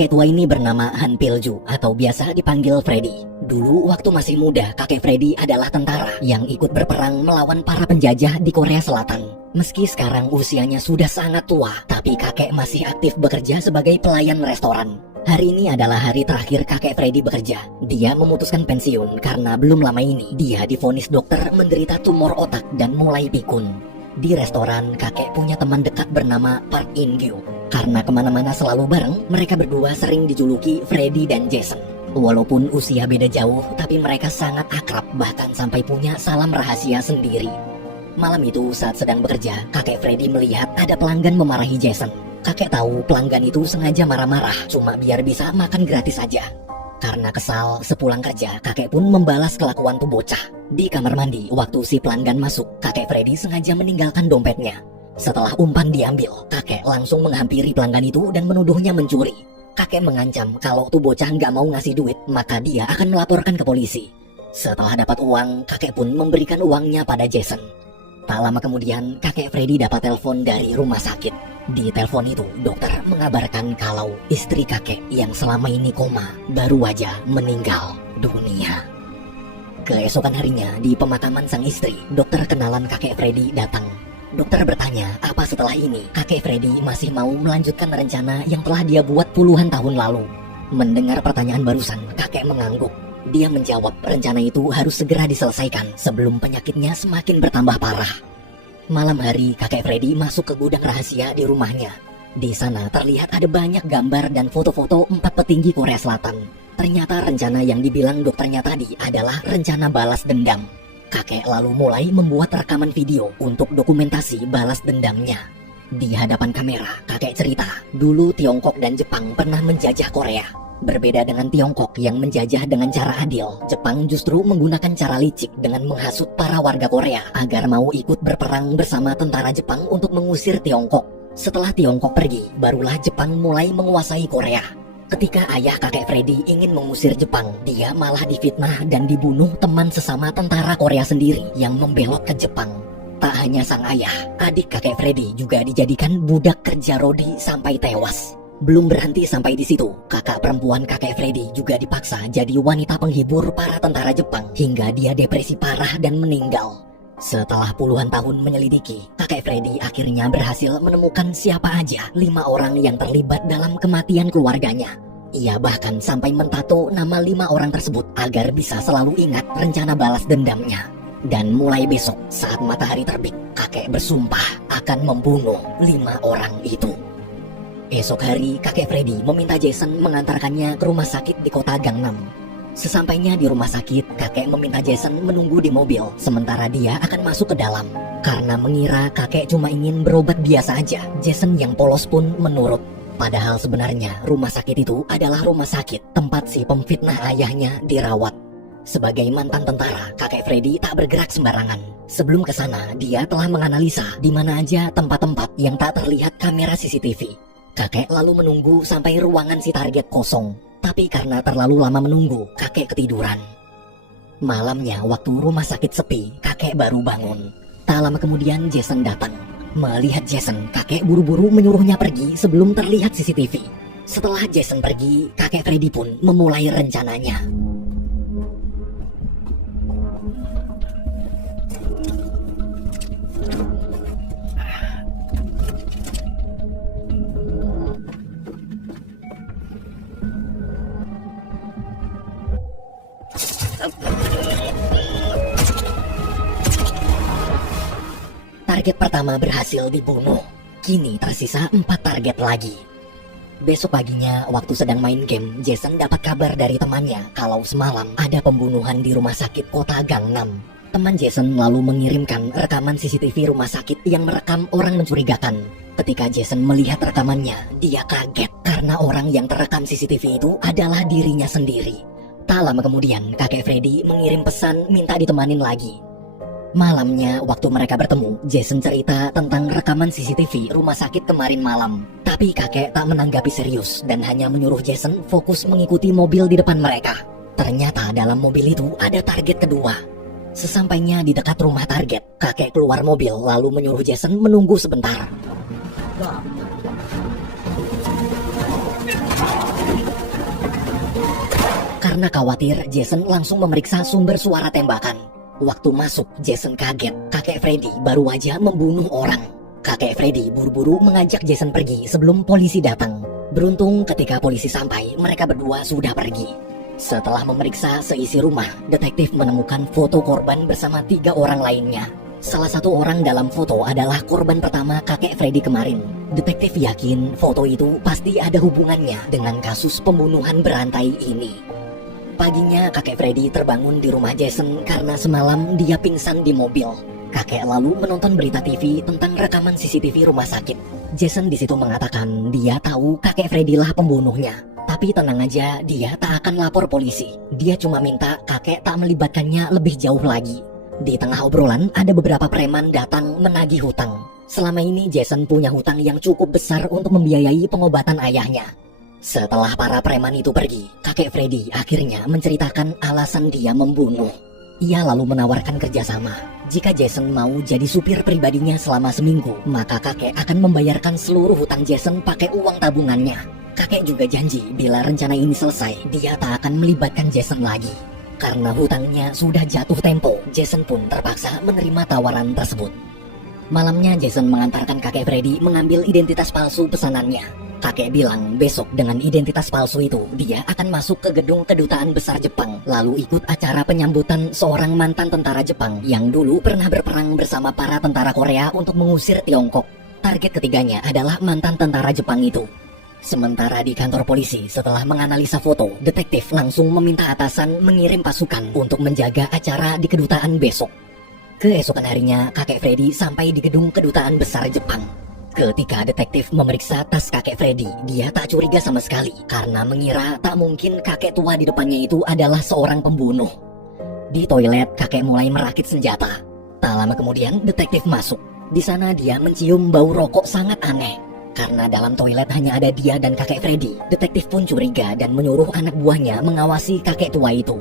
Kakek tua ini bernama Han Pilju atau biasa dipanggil Freddy. Dulu waktu masih muda, kakek Freddy adalah tentara yang ikut berperang melawan para penjajah di Korea Selatan. Meski sekarang usianya sudah sangat tua, tapi kakek masih aktif bekerja sebagai pelayan restoran. Hari ini adalah hari terakhir kakek Freddy bekerja. Dia memutuskan pensiun karena belum lama ini dia divonis dokter menderita tumor otak dan mulai pikun. Di restoran, kakek punya teman dekat bernama Park In Gyu. Karena kemana-mana selalu bareng, mereka berdua sering dijuluki Freddy dan Jason. Walaupun usia beda jauh, tapi mereka sangat akrab, bahkan sampai punya salam rahasia sendiri. Malam itu saat sedang bekerja, kakek Freddy melihat ada pelanggan memarahi Jason. Kakek tahu pelanggan itu sengaja marah-marah, cuma biar bisa makan gratis saja. Karena kesal, sepulang kerja, kakek pun membalas kelakuan tuh bocah. Di kamar mandi, waktu si pelanggan masuk, kakek Freddy sengaja meninggalkan dompetnya. Setelah umpan diambil, kakek langsung menghampiri pelanggan itu dan menuduhnya mencuri. Kakek mengancam kalau tuh bocah nggak mau ngasih duit, maka dia akan melaporkan ke polisi. Setelah dapat uang, kakek pun memberikan uangnya pada Jason. Tak lama kemudian, kakek Freddy dapat telepon dari rumah sakit. Di telepon itu, dokter mengabarkan kalau istri kakek yang selama ini koma baru aja meninggal dunia. Keesokan harinya, di pemakaman sang istri, dokter kenalan kakek Freddy datang. Dokter bertanya, apa setelah ini kakek Freddy masih mau melanjutkan rencana yang telah dia buat puluhan tahun lalu? Mendengar pertanyaan barusan, kakek mengangguk. Dia menjawab rencana itu harus segera diselesaikan sebelum penyakitnya semakin bertambah parah. Malam hari, kakek Freddy masuk ke gudang rahasia di rumahnya. Di sana terlihat ada banyak gambar dan foto-foto 4 petinggi Korea Selatan. Ternyata rencana yang dibilang dokternya tadi adalah rencana balas dendam. Kakek lalu mulai membuat rekaman video untuk dokumentasi balas dendamnya. Di hadapan kamera, kakek cerita, dulu Tiongkok dan Jepang pernah menjajah Korea. Berbeda dengan Tiongkok yang menjajah dengan cara adil, Jepang justru menggunakan cara licik dengan menghasut para warga Korea agar mau ikut berperang bersama tentara Jepang untuk mengusir Tiongkok. Setelah Tiongkok pergi, barulah Jepang mulai menguasai Korea. Ketika ayah kakek Freddy ingin mengusir Jepang, dia malah difitnah dan dibunuh teman sesama tentara Korea sendiri yang membelot ke Jepang. Tak hanya sang ayah, adik kakek Freddy juga dijadikan budak kerja rodi sampai tewas. Belum berhenti sampai di situ, kakak perempuan kakek Freddy juga dipaksa jadi wanita penghibur para tentara Jepang hingga dia depresi parah dan meninggal. Setelah puluhan tahun menyelidiki, kakek Freddy akhirnya berhasil menemukan siapa aja 5 orang yang terlibat dalam kematian keluarganya. Ia bahkan sampai mentato nama 5 orang tersebut agar bisa selalu ingat rencana balas dendamnya. Dan mulai besok saat matahari terbit, kakek bersumpah akan membunuh 5 orang itu. Esok hari, kakek Freddy meminta Jason mengantarkannya ke rumah sakit di kota Gangnam. Sesampainya di rumah sakit, kakek meminta Jason menunggu di mobil, sementara dia akan masuk ke dalam. Karena mengira kakek cuma ingin berobat biasa aja, Jason yang polos pun menurut. Padahal sebenarnya rumah sakit itu adalah rumah sakit tempat si pemfitnah ayahnya dirawat. Sebagai mantan tentara, kakek Freddy tak bergerak sembarangan. Sebelum ke sana, dia telah menganalisa di mana aja tempat-tempat yang tak terlihat kamera CCTV. Kakek lalu menunggu sampai ruangan si target kosong. Tapi karena terlalu lama menunggu, kakek ketiduran. Malamnya waktu rumah sakit sepi, kakek baru bangun. Tak lama kemudian Jason datang. Melihat Jason, kakek buru-buru menyuruhnya pergi sebelum terlihat CCTV. Setelah Jason pergi, kakek Freddy pun memulai rencananya. Target pertama berhasil dibunuh. Kini tersisa 4 target lagi. Besok paginya, waktu sedang main game, Jason dapat kabar dari temannya kalau semalam ada pembunuhan di rumah sakit kota Gangnam. Teman Jason lalu mengirimkan rekaman CCTV rumah sakit yang merekam orang mencurigakan. Ketika Jason melihat rekamannya, dia kaget karena orang yang terekam CCTV itu adalah dirinya sendiri. Tak lama kemudian, kakek Freddy mengirim pesan minta ditemanin lagi. Malamnya, waktu mereka bertemu, Jason cerita tentang rekaman CCTV rumah sakit kemarin malam. Tapi kakek tak menanggapi serius dan hanya menyuruh Jason fokus mengikuti mobil di depan mereka. Ternyata dalam mobil itu ada target kedua. Sesampainya di dekat rumah target, kakek keluar mobil lalu menyuruh Jason menunggu sebentar. Karena khawatir, Jason langsung memeriksa sumber suara tembakan. Waktu masuk, Jason kaget. Kakek Freddy baru aja membunuh orang. Kakek Freddy buru-buru mengajak Jason pergi sebelum polisi datang. Beruntung ketika polisi sampai, mereka berdua sudah pergi. Setelah memeriksa seisi rumah, detektif menemukan foto korban bersama 3 orang lainnya. Salah satu orang dalam foto adalah korban pertama kakek Freddy kemarin. Detektif yakin foto itu pasti ada hubungannya dengan kasus pembunuhan berantai ini. Paginya kakek Freddy terbangun di rumah Jason karena semalam dia pingsan di mobil. Kakek lalu menonton berita TV tentang rekaman CCTV rumah sakit. Jason di situ mengatakan dia tahu kakek Freddy lah pembunuhnya. Tapi tenang aja, dia tak akan lapor polisi. Dia cuma minta kakek tak melibatkannya lebih jauh lagi. Di tengah obrolan, ada beberapa preman datang menagih hutang. Selama ini Jason punya hutang yang cukup besar untuk membiayai pengobatan ayahnya. Setelah para preman itu pergi, kakek Freddy akhirnya menceritakan alasan dia membunuh. Ia lalu menawarkan kerjasama. Jika Jason mau jadi supir pribadinya selama seminggu, maka kakek akan membayarkan seluruh hutang Jason pakai uang tabungannya. Kakek juga janji bila rencana ini selesai, dia tak akan melibatkan Jason lagi. Karena hutangnya sudah jatuh tempo, Jason pun terpaksa menerima tawaran tersebut. Malamnya Jason mengantarkan kakek Freddy mengambil identitas palsu pesanannya. Kakek bilang besok dengan identitas palsu itu, dia akan masuk ke gedung kedutaan besar Jepang, lalu ikut acara penyambutan seorang mantan tentara Jepang yang dulu pernah berperang bersama para tentara Korea untuk mengusir Tiongkok. Target ketiganya adalah mantan tentara Jepang itu. Sementara di kantor polisi, setelah menganalisa foto, detektif langsung meminta atasan mengirim pasukan untuk menjaga acara di kedutaan besok. Keesokan harinya, kakek Freddy sampai di gedung kedutaan besar Jepang. Ketika detektif memeriksa tas kakek Freddy, dia tak curiga sama sekali karena mengira tak mungkin kakek tua di depannya itu adalah seorang pembunuh. Di toilet, kakek mulai merakit senjata. Tak lama kemudian, detektif masuk. Di sana dia mencium bau rokok sangat aneh. Karena dalam toilet hanya ada dia dan kakek Freddy, detektif pun curiga dan menyuruh anak buahnya mengawasi kakek tua itu.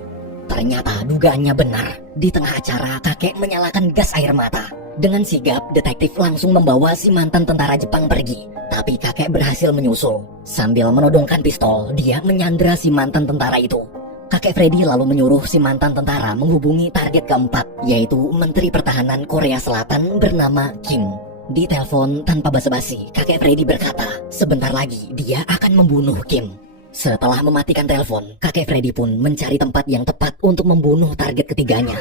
Ternyata dugaannya benar. Di tengah acara, kakek menyalakan gas air mata. Dengan sigap, detektif langsung membawa si mantan tentara Jepang pergi. Tapi kakek berhasil menyusul. Sambil menodongkan pistol, dia menyandra si mantan tentara itu. Kakek Freddy lalu menyuruh si mantan tentara menghubungi target keempat, yaitu Menteri Pertahanan Korea Selatan bernama Kim. Di telepon tanpa basa-basi, kakek Freddy berkata, sebentar lagi dia akan membunuh Kim. Setelah mematikan telepon, kakek Freddy pun mencari tempat yang tepat untuk membunuh target ketiganya.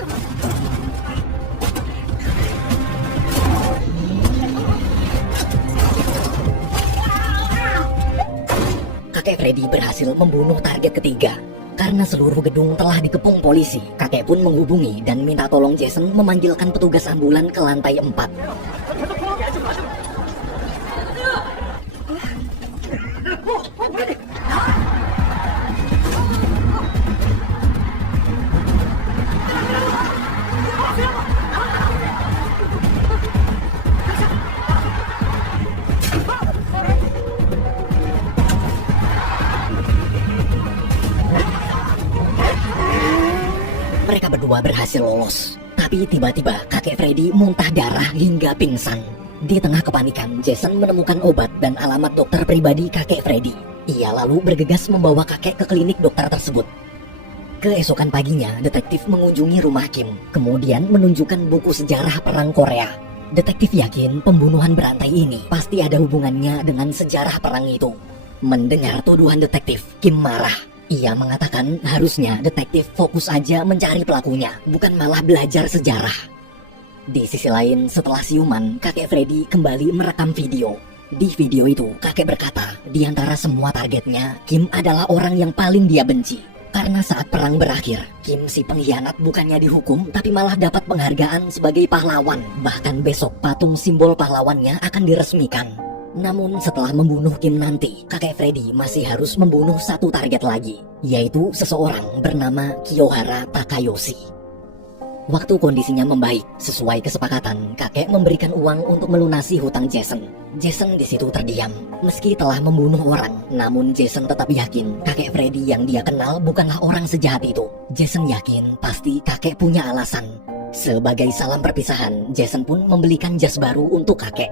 Kakek Freddy berhasil membunuh target ketiga. Karena seluruh gedung telah dikepung polisi, kakek pun menghubungi dan minta tolong Jason memanggilkan petugas ambulan ke lantai 4. Mereka berdua berhasil lolos. Tapi tiba-tiba kakek Freddy muntah darah hingga pingsan. Di tengah kepanikan, Jason menemukan obat dan alamat dokter pribadi kakek Freddy. Ia lalu bergegas membawa kakek ke klinik dokter tersebut. Keesokan paginya, detektif mengunjungi rumah Kim, kemudian menunjukkan buku sejarah perang Korea. Detektif yakin pembunuhan berantai ini pasti ada hubungannya dengan sejarah perang itu. Mendengar tuduhan detektif, Kim marah. Ia mengatakan harusnya detektif fokus aja mencari pelakunya, bukan malah belajar sejarah. Di sisi lain, setelah siuman, kakek Freddy kembali merekam video. Di video itu, kakek berkata, di antara semua targetnya, Kim adalah orang yang paling dia benci. Karena saat perang berakhir, Kim si pengkhianat bukannya dihukum, tapi malah dapat penghargaan sebagai pahlawan. Bahkan besok patung simbol pahlawannya akan diresmikan. Namun setelah membunuh Kim nanti, kakek Freddy masih harus membunuh satu target lagi, yaitu seseorang bernama Kiyohara Takayoshi. Waktu kondisinya membaik, sesuai kesepakatan, kakek memberikan uang untuk melunasi hutang Jason. Jason di situ terdiam. Meski telah membunuh orang, namun Jason tetap yakin kakek Freddy yang dia kenal bukanlah orang sejahat itu. Jason yakin pasti kakek punya alasan. Sebagai salam perpisahan, Jason pun membelikan jas baru untuk kakek.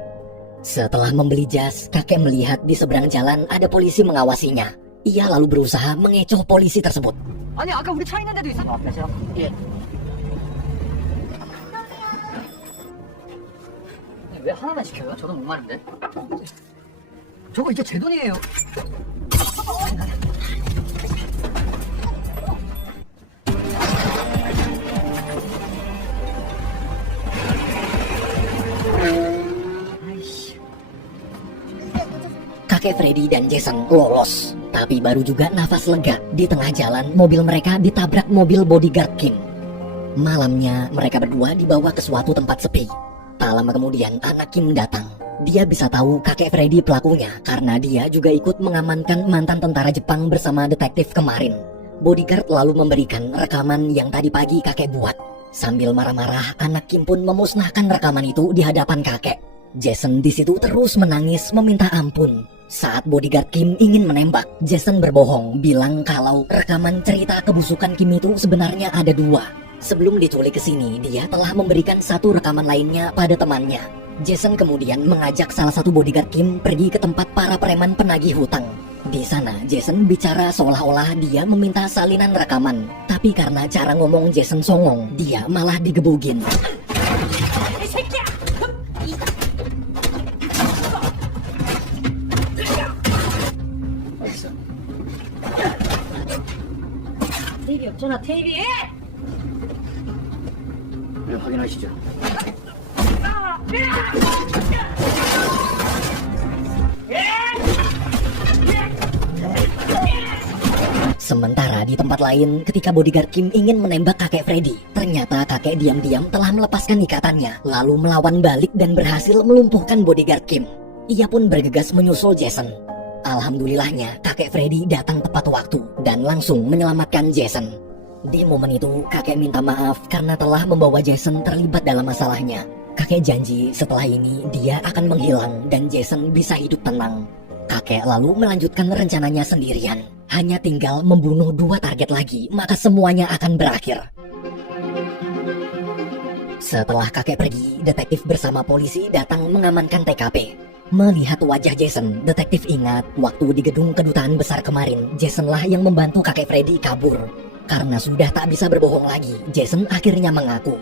Setelah membeli jas, kakek melihat di seberang jalan ada polisi mengawasinya. Ia lalu berusaha mengecoh polisi tersebut. 아니 아까 우리 차 있는 데도 있어? 앞에서요? 예. 왜 하나만 시켜요? 저도 목마른데. 저거 이게 제 돈이에요. 아이씨. Kakek Freddy dan Jason lolos. Tapi baru juga nafas lega, di tengah jalan mobil mereka ditabrak mobil bodyguard Kim. Malamnya mereka berdua dibawa ke suatu tempat sepi. Tak lama kemudian anak Kim datang. Dia bisa tahu kakek Freddy pelakunya karena dia juga ikut mengamankan mantan tentara Jepang bersama detektif kemarin. Bodyguard lalu memberikan rekaman yang tadi pagi kakek buat. Sambil marah-marah, anak Kim pun memusnahkan rekaman itu di hadapan kakek. Jason di situ terus menangis meminta ampun. Saat bodyguard Kim ingin menembak, Jason berbohong bilang kalau rekaman cerita kebusukan Kim itu sebenarnya ada 2. Sebelum diculik ke sini, dia telah memberikan satu rekaman lainnya pada temannya. Jason kemudian mengajak salah satu bodyguard Kim pergi ke tempat para preman penagih hutang. Di sana, Jason bicara seolah-olah dia meminta salinan rekaman. Tapi karena cara ngomong Jason songong, dia malah digebugin. 테이프 없잖아 테이프. 네, 확인하시죠. Sementara di tempat lain, ketika bodyguard Kim ingin menembak kakek Freddy, ternyata kakek diam-diam telah melepaskan ikatannya, lalu melawan balik dan berhasil melumpuhkan bodyguard Kim. Ia pun bergegas menyusul Jason. Alhamdulillahnya, kakek Freddy datang tepat waktu dan langsung menyelamatkan Jason. Di momen itu, kakek minta maaf karena telah membawa Jason terlibat dalam masalahnya. Kakek janji setelah ini dia akan menghilang dan Jason bisa hidup tenang. Kakek lalu melanjutkan rencananya sendirian. Hanya tinggal membunuh 2 target lagi, maka semuanya akan berakhir. Setelah kakek pergi, detektif bersama polisi datang mengamankan TKP. Melihat wajah Jason, detektif ingat waktu di gedung kedutaan besar kemarin, Jasonlah yang membantu kakek Freddy kabur. Karena sudah tak bisa berbohong lagi, Jason akhirnya mengaku.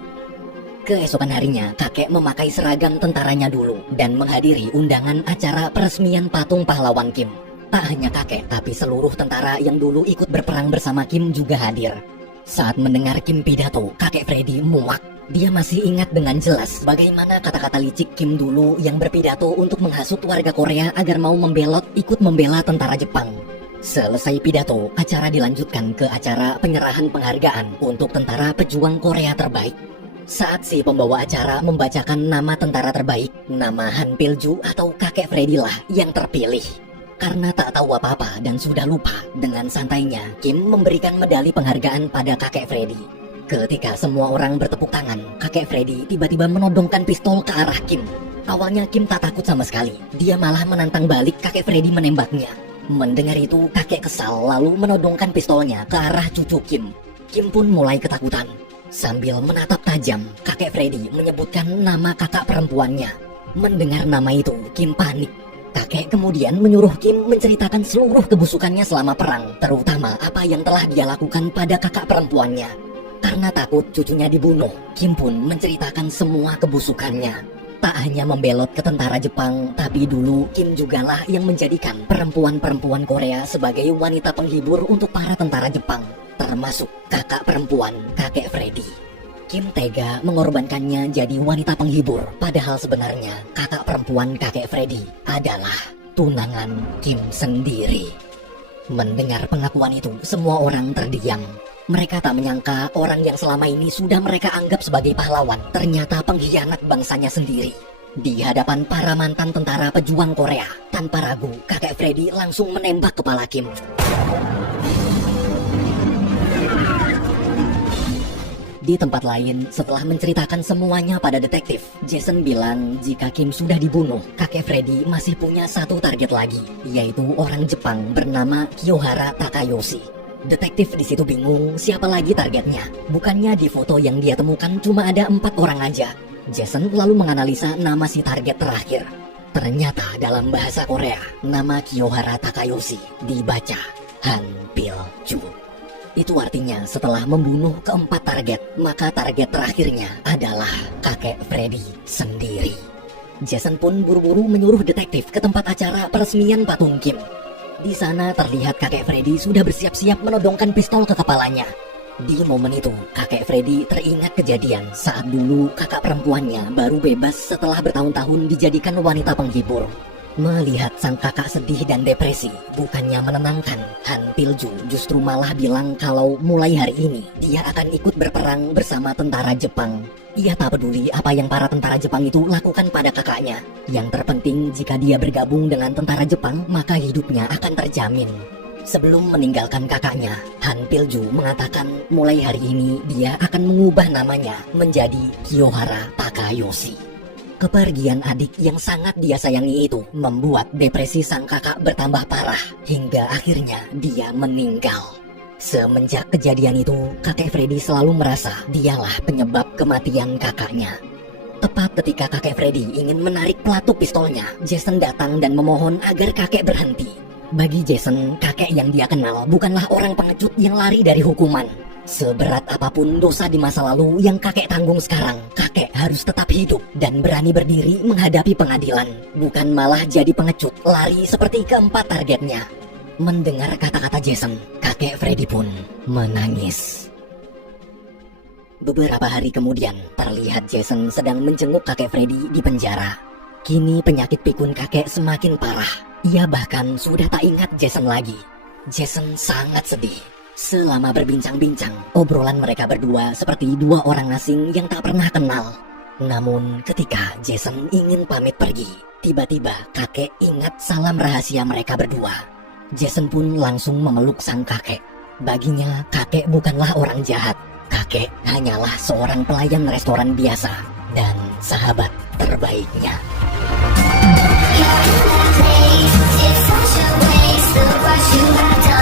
Keesokan harinya, kakek memakai seragam tentaranya dulu dan menghadiri undangan acara peresmian patung pahlawan Kim. Tak hanya kakek, tapi seluruh tentara yang dulu ikut berperang bersama Kim juga hadir. Saat mendengar Kim pidato, kakek Freddy muak. Dia masih ingat dengan jelas bagaimana kata-kata licik Kim dulu yang berpidato untuk menghasut warga Korea agar mau membelot ikut membela tentara Jepang. Selesai pidato, acara dilanjutkan ke acara penyerahan penghargaan untuk tentara pejuang Korea terbaik. Saat si pembawa acara membacakan nama tentara terbaik, nama Han Pil-ju atau kakek Freddy lah yang terpilih. Karena tak tahu apa-apa dan sudah lupa, dengan santainya Kim memberikan medali penghargaan pada kakek Freddy. Ketika semua orang bertepuk tangan, kakek Freddy tiba-tiba menodongkan pistol ke arah Kim. Awalnya Kim tak takut sama sekali, dia malah menantang balik kakek Freddy menembaknya. Mendengar itu, kakek kesal lalu menodongkan pistolnya ke arah cucu Kim. Kim pun mulai ketakutan. Sambil menatap tajam, kakek Freddy menyebutkan nama kakak perempuannya. Mendengar nama itu, Kim panik. Kakek kemudian menyuruh Kim menceritakan seluruh kebusukannya selama perang, terutama apa yang telah dia lakukan pada kakak perempuannya. Karena takut cucunya dibunuh, Kim pun menceritakan semua kebusukannya. Tak hanya membelot ke tentara Jepang, tapi dulu Kim jugalah yang menjadikan perempuan-perempuan Korea sebagai wanita penghibur untuk para tentara Jepang, termasuk kakak perempuan kakek Freddy. Kim tega mengorbankannya jadi wanita penghibur, padahal sebenarnya kakak perempuan kakek Freddy adalah tunangan Kim sendiri. Mendengar pengakuan itu, semua orang terdiam. Mereka tak menyangka orang yang selama ini sudah mereka anggap sebagai pahlawan ternyata pengkhianat bangsanya sendiri. Di hadapan para mantan tentara pejuang Korea, tanpa ragu, kakek Freddy langsung menembak kepala Kim. Di tempat lain, setelah menceritakan semuanya pada detektif, Jason bilang jika Kim sudah dibunuh, kakek Freddy masih punya satu target lagi, yaitu orang Jepang bernama Kiyohara Takayoshi. Detektif di situ bingung siapa lagi targetnya. Bukannya di foto yang dia temukan cuma ada 4 orang aja. Jason lalu menganalisa nama si target terakhir. Ternyata dalam bahasa Korea, nama Kiyohara Takayoshi dibaca Han Pil-ju. Itu artinya setelah membunuh keempat target, maka target terakhirnya adalah kakek Freddy sendiri. Jason pun buru-buru menyuruh detektif ke tempat acara peresmian patung Kim. Di sana terlihat kakek Freddy sudah bersiap-siap menodongkan pistol ke kepalanya. Di momen itu, kakek Freddy teringat kejadian saat dulu kakak perempuannya baru bebas setelah bertahun-tahun dijadikan wanita penghibur. Melihat sang kakak sedih dan depresi, bukannya menenangkan, Han Pil-ju justru malah bilang kalau mulai hari ini dia akan ikut berperang bersama tentara Jepang. Ia tak peduli apa yang para tentara Jepang itu lakukan pada kakaknya. Yang terpenting jika dia bergabung dengan tentara Jepang, maka hidupnya akan terjamin. Sebelum meninggalkan kakaknya, Han Pil-ju mengatakan mulai hari ini dia akan mengubah namanya menjadi Kiyohara Takayoshi. Kepergian adik yang sangat dia sayangi itu membuat depresi sang kakak bertambah parah hingga akhirnya dia meninggal. Semenjak kejadian itu, kakek Freddy selalu merasa dialah penyebab kematian kakaknya. Tepat ketika kakek Freddy ingin menarik pelatuk pistolnya, Jason datang dan memohon agar kakek berhenti. Bagi Jason, kakek yang dia kenal bukanlah orang pengecut yang lari dari hukuman. Seberat apapun dosa di masa lalu yang kakek tanggung sekarang, kakek harus tetap hidup dan berani berdiri menghadapi pengadilan, bukan malah jadi pengecut lari seperti keempat targetnya. Mendengar kata-kata Jason, kakek Freddy pun menangis. Beberapa hari kemudian, terlihat Jason sedang menjenguk kakek Freddy di penjara. Kini penyakit pikun kakek semakin parah. Ia bahkan sudah tak ingat Jason lagi. Jason sangat sedih. Selama berbincang-bincang, obrolan mereka berdua seperti dua orang asing yang tak pernah kenal. Namun ketika Jason ingin pamit pergi, tiba-tiba kakek ingat salam rahasia mereka berdua. Jason pun langsung memeluk sang kakek. Baginya, kakek bukanlah orang jahat. Kakek hanyalah seorang pelayan restoran biasa dan sahabat terbaiknya. It's such a waste of what you have done.